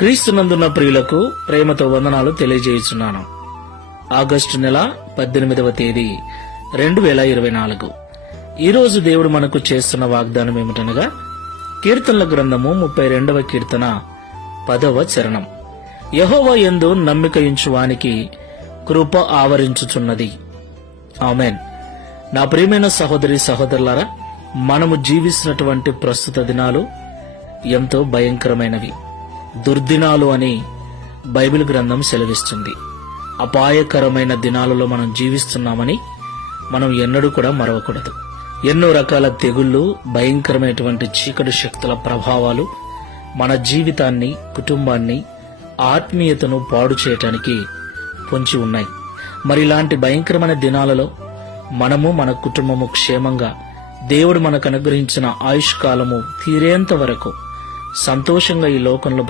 క్రీస్తునందున్న ప్రియులకు ప్రేమతో వందనాలు తెలియజేయుచున్నాను. ఆగస్టు నెల 18వ తేదీ 2024. ఈరోజు దేవుడు మనకు చేస్తున్న వాగ్దానం ఏమిటనగా కీర్తనల గ్రంథము 32వ కీర్తన 10వ చరణం. యెహోవా యందు నమ్మిక ఉంచువానికి కృప ఆవరించుచున్నది. ఆమేన్. నా ప్రియమైన సహోదరి సహోదరులారా, మనము జీవిస్తున్నటువంటి ప్రస్తుత దినాలు ఎంతో భయంకరమైనవి, దుర్దినాలు అని బైబిల్ గ్రంథం సెలవిస్తుంది. అపాయకరమైన దినాలలో మనం జీవిస్తున్నామని మనం ఎన్నడూ కూడా మరవకూడదు. ఎన్నో రకాల తెగుళ్లు, భయంకరమైనటువంటి చీకటి శక్తుల ప్రభావాలు మన జీవితాన్ని, కుటుంబాన్ని, ఆత్మీయతను పాడు చేయటానికి పొంచి ఉన్నాయి. మరి ఇలాంటి భయంకరమైన దినాలలో మనము, మన కుటుంబము క్షేమంగా దేవుడు మనకు అనుగ్రహించిన ఆయుష్కాలము తీరేంత వరకు సంతోషంగా ఈ లోకంలో